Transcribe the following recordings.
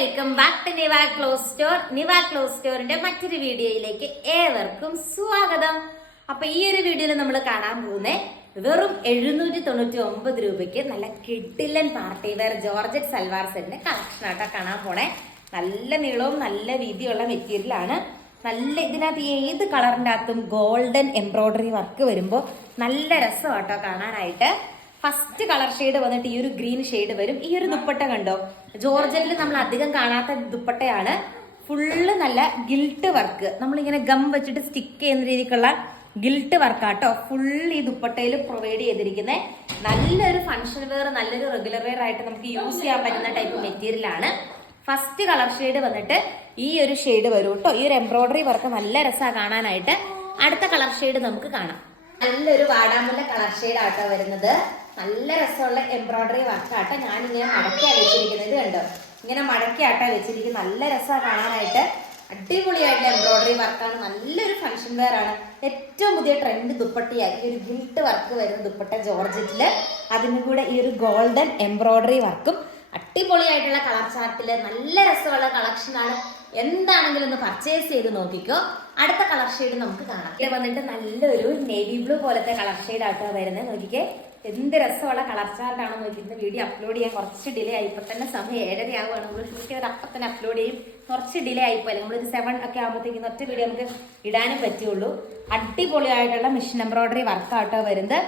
Welcome back to Niva cloth store. Niva cloth സ്റ്റോറിന്റെ മറ്റൊരു വീഡിയോയിലേക്ക് ഏവർക്കും സ്വാഗതം. അപ്പൊ ഈ ഒരു വീഡിയോയിൽ നമ്മൾ കാണാൻ പോകുന്നത് വെറും 799 രൂപയ്ക്ക് നല്ല കിഡിലൻ പാർട്ടി വെയർ ജോർജറ്റ് സൽവാർ സെറ്റിന്റെ കളക്ഷൻ ആട്ടോ കാണാൻ പോണേ. നല്ല നീളവും നല്ല വീതിയുള്ള മെറ്റീരിയൽ ആണ്. നല്ല ഇതിനകത്ത് ഏത് കളറിന്റെ അകത്തും ഗോൾഡൻ എംബ്രോയിഡറി വർക്ക് വരുമ്പോൾ നല്ല രസമാട്ടോ കാണാനായിട്ട്. ഫസ്റ്റ് കളർ ഷെയ്ഡ് വന്നിട്ട് ഈ ഒരു ഗ്രീൻ ഷെയ്ഡ് വരും. ഈ ഒരു ദുപ്പട്ട കണ്ടോ, ജോർജറ്റിൽ നമ്മൾ അധികം കാണാത്ത ദുപ്പട്ടയാണ്. ഫുള്ള് നല്ല ഗിൽട്ട് വർക്ക്, നമ്മളിങ്ങനെ ഗം വെച്ചിട്ട് സ്റ്റിക്ക് ചെയ്യുന്ന രീതിക്കുള്ള ഗിൽട്ട് വർക്കാട്ടോ ഫുൾ ഈ ദുപ്പട്ടയിൽ പ്രൊവൈഡ് ചെയ്തിരിക്കുന്നത്. നല്ലൊരു ഫംഗ്ഷൻ വെയർ, നല്ലൊരു റെഗുലർ വെയർ ആയിട്ട് നമുക്ക് യൂസ് ചെയ്യാൻ പറ്റുന്ന ടൈപ്പ് മെറ്റീരിയൽ ആണ്. ഫസ്റ്റ് കളർ ഷെയ്ഡ് വന്നിട്ട് ഈ ഒരു ഷെയ്ഡ് വരും കേട്ടോ. ഈ ഒരു എംബ്രോയിഡറി വർക്ക് നല്ല രസമാണ് കാണാനായിട്ട്. അടുത്ത കളർ ഷെയ്ഡ് നമുക്ക് കാണാം. നല്ലൊരു വാടാമുല്ല കളർ ഷെയ്ഡ് ആട്ടോ വരുന്നത്. നല്ല രസമുള്ള എംബ്രോയിഡറി വർക്കാട്ടോ. ഞാനിങ്ങനെ മടക്കിയാണ് വെച്ചിരിക്കുന്നത്. ഇത് കണ്ടോ, ഇങ്ങനെ മടക്കിയാട്ടോ വെച്ചിരിക്കുന്നത്. നല്ല രസമാണ് കാണാനായിട്ട്. അടിപൊളിയായിട്ടുള്ള എംബ്രോയിഡറി വർക്കാണ്. നല്ലൊരു ഫംഗ്ഷൻ വെയർ ആണ്. ഏറ്റവും പുതിയ ട്രെൻഡ് ദുപ്പട്ടയായി ഈ ഒരു ഗിൽട്ട് വർക്ക് വരുന്ന ദുപ്പട്ട ജോർജറ്റില്, അതിന് കൂടെ ഈ ഒരു ഗോൾഡൻ എംബ്രോയിഡറി വർക്കും അടിപൊളിയായിട്ടുള്ള കളർ ചാർട്ടില് നല്ല രസമുള്ള കളക്ഷൻ ആണ്. എന്താണെങ്കിലും ഒന്ന് പർച്ചേസ് ചെയ്ത് നോക്കിക്കോ. അടുത്ത കളർ ഷെയ്ഡ് നമുക്ക് കാണാം. ഇത് വന്നിട്ട് നല്ലൊരു നേവി ബ്ലൂ പോലത്തെ കളർ ഷെയ്ഡ് ആട്ടോ വരുന്നത്. നോക്കിക്കേ, എന്ത് രസമുള്ള കളർ ചാർട്ടാണോ നോക്കിയിട്ട്. വീഡിയോ അപ്ലോഡ് ചെയ്യാൻ കുറച്ച് ഡിലേ ആയി. ഇപ്പൊ തന്നെ സമയം 7:30 ആവുകയാണ്. നമ്മൾ ഷൂട്ട് ചെയ്ത് അപ്പം തന്നെ അപ്ലോഡ് ചെയ്യും. കുറച്ച് ഡിലേ ആയിപ്പോയി. നമ്മളൊരു 7 ഒക്കെ ആകുമ്പോഴത്തേക്കും ഒറ്റ വീഡിയോ നമുക്ക് ഇടാനും പറ്റുള്ളൂ. അടിപൊളിയായിട്ടുള്ള മിഷൻ എംബ്രോയിഡറി വർക്കാട്ടോ വരുന്നത്.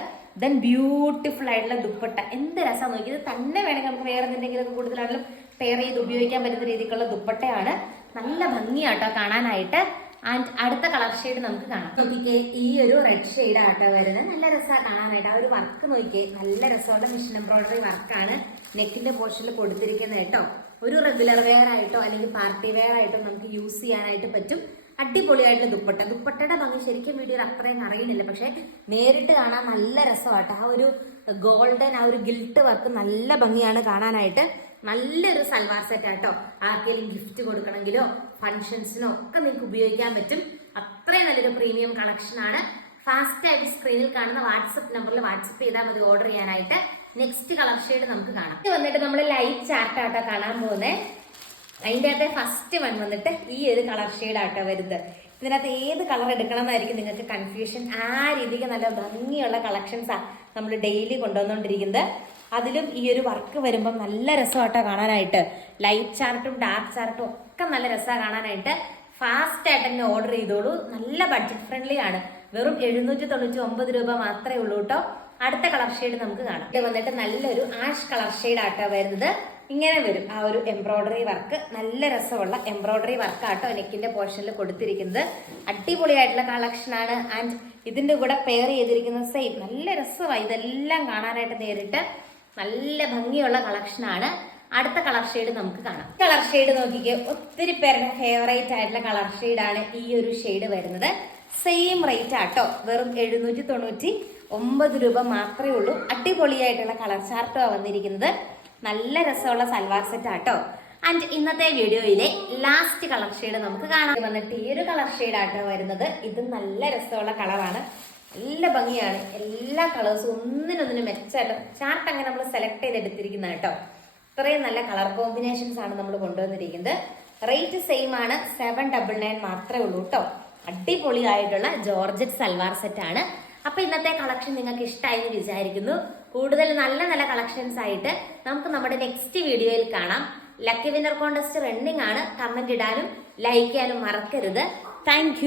ദെൻ ബ്യൂട്ടിഫുൾ ആയിട്ടുള്ള ദുപ്പട്ട, എന്ത് രസം നോക്കി. ഇത് തന്നെ വേണമെങ്കിൽ നമുക്ക് വേറെ എന്തെങ്കിലുമൊക്കെ കൂടുതലാണെങ്കിലും പെയർ ചെയ്ത് ഉപയോഗിക്കാൻ പറ്റുന്ന രീതിക്കുള്ള ദുപ്പട്ടയാണ്. നല്ല ഭംഗിയാട്ടോ കാണാനായിട്ട്. ആൻഡ് അടുത്ത കളർ ഷെയ്ഡ് നമുക്ക് കാണാം. നോക്കിക്കേ, ഈ ഒരു റെഡ് ഷെയ്ഡ് ആട്ടോ വരുന്നത്. നല്ല രസമാണ് കാണാനായിട്ട്. ആ ഒരു വർക്ക് നോക്കിക്കേ, നല്ല രസമുള്ള മിഷൻ എംബ്രോയിഡറി വർക്കാണ് നെക്കിന്റെ പോർഷനിൽ കൊടുത്തിരിക്കുന്നത് കേട്ടോ. ഒരു റെഗുലർ വെയർ ആയിട്ടോ അല്ലെങ്കിൽ പാർട്ടി വെയർ ആയിട്ടോ നമുക്ക് യൂസ് ചെയ്യാനായിട്ട് പറ്റും. അടിപൊളിയായിട്ടുള്ള ദുപ്പട്ട. ദുപ്പട്ടയുടെ ഭംഗി ശരിക്കും വീഡിയോയിൽ അത്രയും അറിയുന്നില്ല, പക്ഷെ നേരിട്ട് കാണാൻ നല്ല രസമാട്ടോ. ആ ഒരു ഗോൾഡൻ, ആ ഒരു ഗിൽട്ട് വർക്ക് നല്ല ഭംഗിയാണ് കാണാനായിട്ട്. നല്ലൊരു സൽവാർ സെറ്റ് ആട്ടോ. ആർക്കെങ്കിലും ഗിഫ്റ്റ് കൊടുക്കണമെങ്കിലോ ഫംഗ്ഷൻസിനോ ഒക്കെ നിങ്ങൾക്ക് ഉപയോഗിക്കാൻ പറ്റും. അത്രയും നല്ലൊരു പ്രീമിയം കളക്ഷൻ ആണ്. ഫാസ്റ്റ് ആയിട്ട് സ്ക്രീനിൽ കാണുന്ന വാട്സപ്പ് നമ്പറിൽ വാട്സപ്പ് ചെയ്താൽ മതി ഓർഡർ ചെയ്യാനായിട്ട്. നെക്സ്റ്റ് കളർ ഷെയ്ഡ് നമുക്ക് കാണാം. ഇത് വന്നിട്ട് നമ്മൾ ലൈറ്റ് ചാർട്ട് ആട്ടോ കാണാൻ പോകുന്നത്. അതിൻ്റെ അകത്തെ ഫസ്റ്റ് വൺ വന്നിട്ട് ഈ ഒരു കളർ ഷെയ്ഡ് ആട്ടോ വരുന്നത്. ഇതിനകത്ത് ഏത് കളർ എടുക്കണം എന്നായിരിക്കും നിങ്ങൾക്ക് കൺഫ്യൂഷൻ. ആ രീതിക്ക് നല്ല ഭംഗിയുള്ള കളക്ഷൻസാണ് നമ്മൾ ഡെയിലി കൊണ്ടുവന്നുകൊണ്ടിരിക്കുന്നത്. അതിലും ഈ ഒരു വർക്ക് വരുമ്പോൾ നല്ല രസമാട്ടോ കാണാനായിട്ട്. ലൈറ്റ് ചാർട്ടും ഡാർക്ക് ചാർട്ടും ഒക്കെ നല്ല രസമാണ് കാണാനായിട്ട്. ഫാസ്റ്റ് ആയിട്ട് തന്നെ ഓർഡർ ചെയ്തോളൂ. നല്ല ബഡ്ജറ്റ് ഫ്രണ്ട്ലി ആണ്. വെറും 799 രൂപ മാത്രമേ ഉള്ളൂ കേട്ടോ. അടുത്ത കളർ ഷെയ്ഡ് നമുക്ക് കാണാം. ഇത് വന്നിട്ട് നല്ലൊരു ആഷ് കളർ ഷെയ്ഡ് ആട്ടോ വരുന്നത്. ഇങ്ങനെ വരും ആ ഒരു എംബ്രോയിഡറി വർക്ക്. നല്ല രസമുള്ള എംബ്രോയിഡറി വർക്കാട്ടോ നെക്കിന്റെ പോർഷനിൽ കൊടുത്തിരിക്കുന്നത്. അടിപൊളിയായിട്ടുള്ള കളക്ഷൻ ആണ്. ആൻഡ് ഇതിന്റെ കൂടെ പെയർ ചെയ്തിരിക്കുന്ന സെയിം നല്ല രസമായി. ഇതെല്ലാം കാണാനായിട്ട് നേരിട്ട് നല്ല ഭംഗിയുള്ള കളക്ഷൻ ആണ്. അടുത്ത കളർ ഷെയ്ഡ് നമുക്ക് കാണാം. കളർ ഷെയ്ഡ് നോക്കിക്കേ, ഒത്തിരി പേരുടെ ഫേവറേറ്റ് ആയിട്ടുള്ള കളർ ഷെയ്ഡാണ് ഈ ഒരു ഷെയ്ഡ് വരുന്നത്. സെയിം റേറ്റ് ആട്ടോ, വെറും 799 രൂപ മാത്രമേ ഉള്ളൂ. അടിപൊളിയായിട്ടുള്ള കളർ ചാർട്ടോ വന്നിരിക്കുന്നത്. നല്ല രസമുള്ള സൽവാർ സെറ്റ് ആട്ടോ. ആൻഡ് ഇന്നത്തെ വീഡിയോയിലെ ലാസ്റ്റ് കളർ ഷെയ്ഡ് നമുക്ക് കാണാൻ വന്നിട്ട് ഈ ഒരു കളർ ഷെയ്ഡ് ആട്ടോ വരുന്നത്. ഇത് നല്ല രസമുള്ള കളറാണ്, നല്ല ഭംഗിയാണ്. എല്ലാ കളേഴ്സും ഒന്നിനൊന്നിനും മെച്ചമായിട്ട് ചാർട്ട് അങ്ങനെ നമ്മൾ സെലക്ട് ചെയ്തെടുത്തിരിക്കുന്ന കേട്ടോ. ഇത്രയും നല്ല കളർ കോമ്പിനേഷൻസ് ആണ് നമ്മൾ കൊണ്ടുവന്നിരിക്കുന്നത്. റേറ്റ് സെയിം ആണ്, 799 മാത്രമേ ഉള്ളൂ കേട്ടോ. അടിപൊളിയായിട്ടുള്ള ജോർജറ്റ് സൽവാർ സെറ്റ് ആണ്. അപ്പൊ ഇന്നത്തെ കളക്ഷൻ നിങ്ങൾക്ക് ഇഷ്ടമായി എന്ന് വിചാരിക്കുന്നു. കൂടുതൽ നല്ല നല്ല കളക്ഷൻസ് ആയിട്ട് നമുക്ക് നമ്മുടെ നെക്സ്റ്റ് വീഡിയോയിൽ കാണാം. ലക്കി വിന്നർ കോൺടെസ്റ്റ് റണ്ണിംഗ് ആണ്. കമന്റ് ഇടാനും ലൈക്ക് ചെയ്യാനും മറക്കരുത്. താങ്ക്